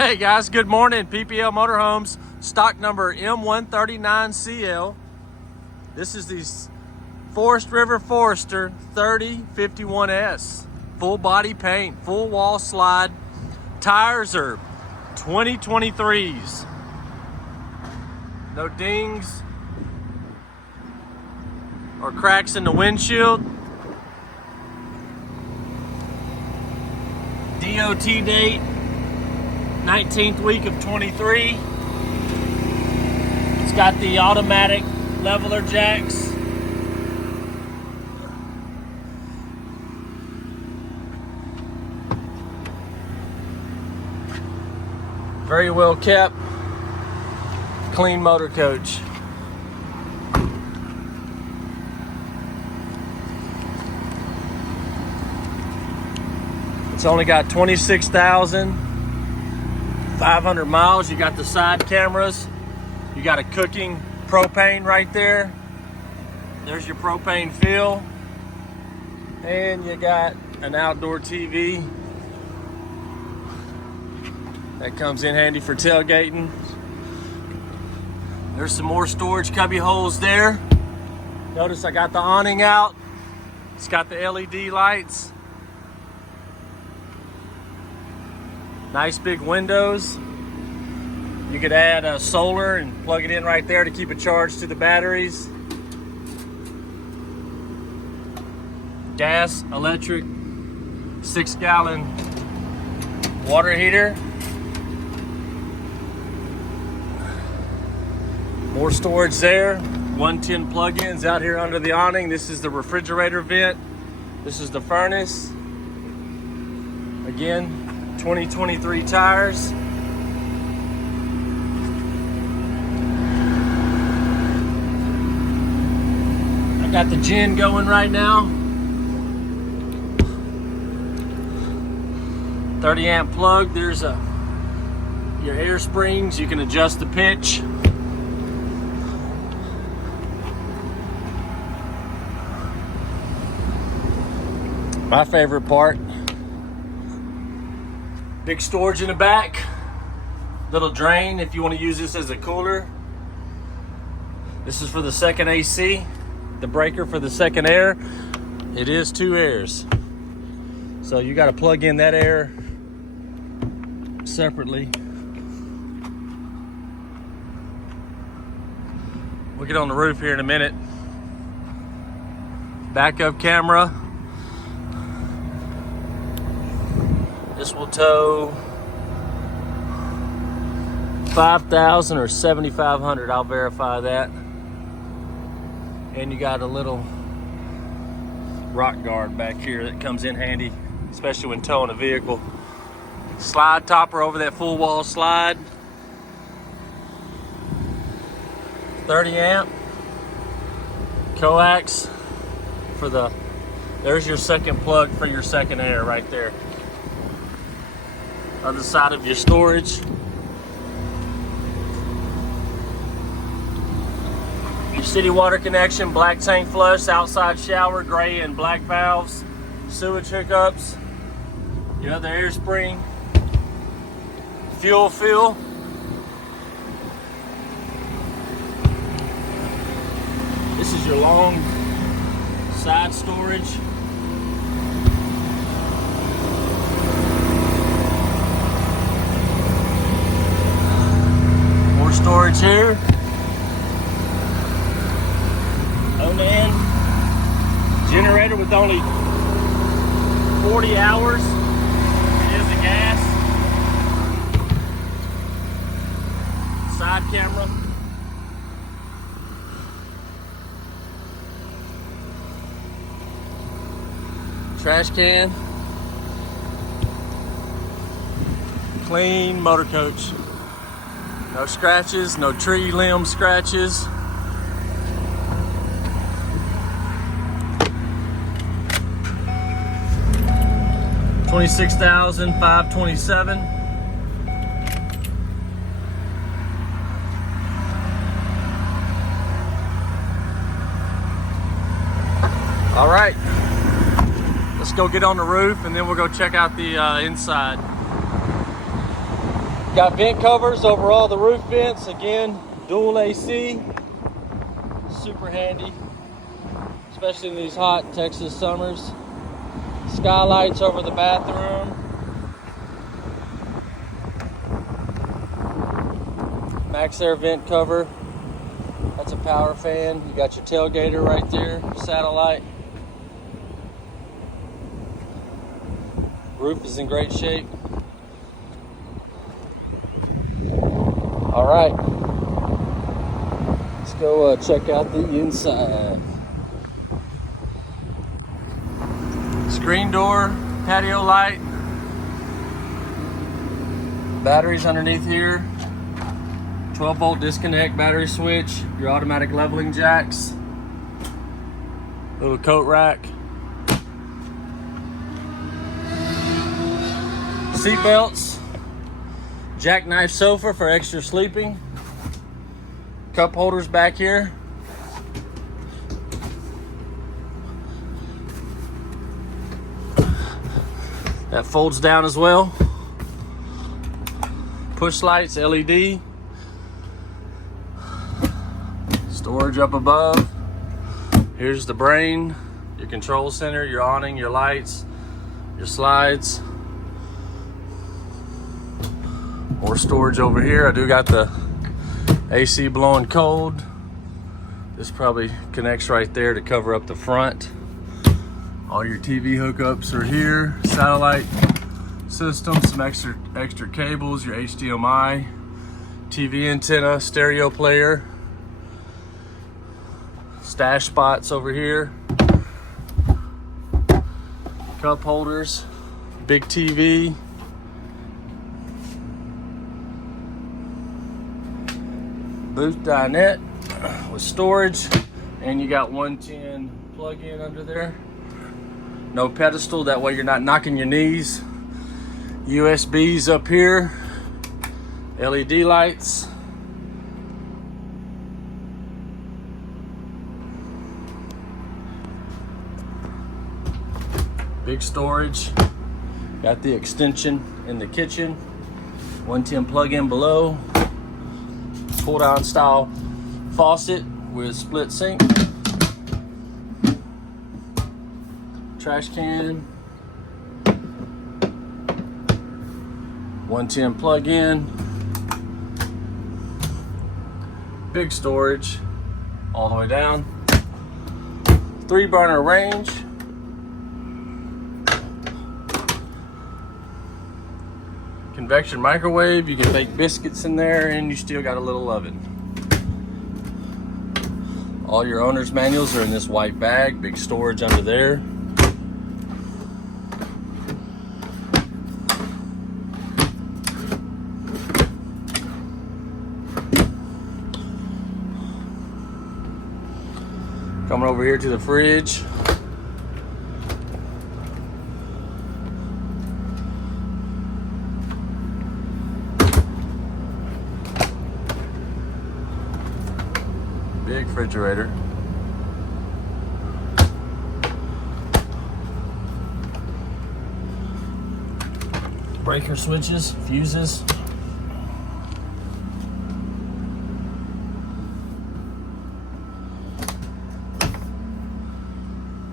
Hey guys, good morning. PPL Motorhomes, stock number M139CL. This is the Forest River Forester 3051S. Full body paint, full wall slide. Tires are 2023s. No dings or cracks in the windshield. DOT date 19th week of 23. It's got the automatic leveler jacks. Very well kept, clean motor coach. It's only got 26,500 miles. You got the side cameras. You got a cooking propane right there. There's your propane fill. And you got an outdoor TV. That comes in handy for tailgating. There's some more storage cubby holes there. Notice I got the awning out. It's got the LED lights. Nice big windows. You could add a solar and plug it in right there to keep it charged to the batteries. Gas, electric, 6-gallon water heater. More storage there. 110 plug-ins out here under the awning. This is the refrigerator vent. This is the furnace. Again, 2023 tires. I got the gin going right now. 30 amp plug. There's your air springs. You can adjust the pitch. My favorite part, big storage in the back, little drain if you want to use this as a cooler. This is for the second AC, the breaker for the second air. It is 2 airs. So you got to plug in that air separately. We'll get on the roof here in a minute. Backup camera. This will tow 5,000 or 7,500. I'll verify that. And you got a little rock guard back here that comes in handy, especially when towing a vehicle. Slide topper over that full wall slide. 30 amp coax for the, there's your second plug for your second air right there. Other side of your storage. Your city water connection, black tank flush, outside shower, gray and black valves, sewage hookups, your other air spring, fuel fill. This is your long side storage. Storage here. On the end, generator with only 40 hours. It is a gas. Side camera. Trash can. Clean motor coach. No scratches, no tree limb scratches. $26,527. All right, let's go get on the roof and then we'll go check out the inside. Got vent covers over all the roof vents. Again, dual AC. Super handy, especially in these hot Texas summers. Skylights over the bathroom. Max Air vent cover. That's a power fan. You got your tailgater right there, satellite. Roof is in great shape. All right, let's go check out the inside. Screen door, patio light. Batteries underneath here. 12-volt disconnect battery switch. Your automatic leveling jacks. Little coat rack. Seat belts. Jackknife sofa for extra sleeping. Cup holders back here. That folds down as well. Push lights, LED. Storage up above. Here's the brain, your control center, your awning, your lights, your slides. More storage over here. I do got the AC blowing cold. This probably connects right there to cover up the front. All your TV hookups are here. Satellite system, some extra cables, your HDMI, TV antenna, stereo player. Stash spots over here. Cup holders, big TV. Booth dinette with storage, and you got 110 plug-in under there. No pedestal, that way you're not knocking your knees. USBs up here. LED lights. Big storage. Got the extension in the kitchen. 110 plug-in below. Pull-down style faucet with split sink. Trash can. 110 plug-in. Big storage all the way down. 3-burner range. Convection microwave. You can bake biscuits in there, and you still got a little oven. All your owner's manuals are in this white bag. Big storage under there. Coming over here to the fridge. Big refrigerator. Breaker switches, fuses.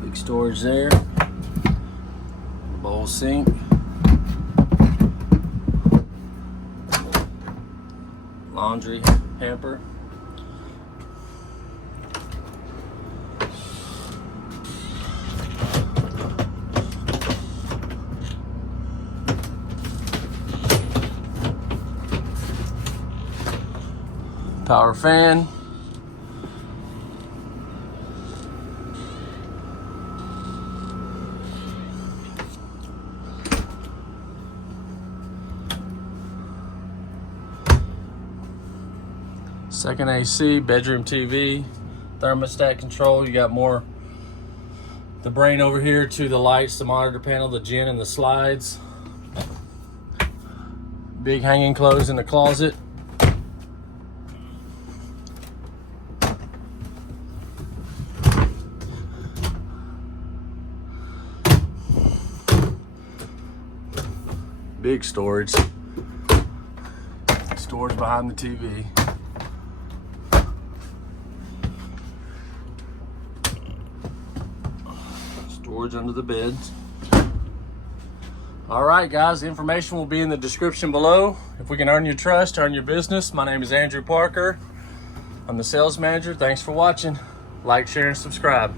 Big storage there. Bowl sink. Laundry hamper. Power fan. Second AC, bedroom TV, thermostat control. You got more, the brain over here to the lights, the monitor panel, the gen, and the slides. Big hanging clothes in the closet. Big storage. Storage behind the TV. Storage under the beds. All right, guys, the information will be in the description below. If we can earn your trust, earn your business. My name is Andrew Parker. I'm the sales manager. Thanks for watching. Like, share, and subscribe.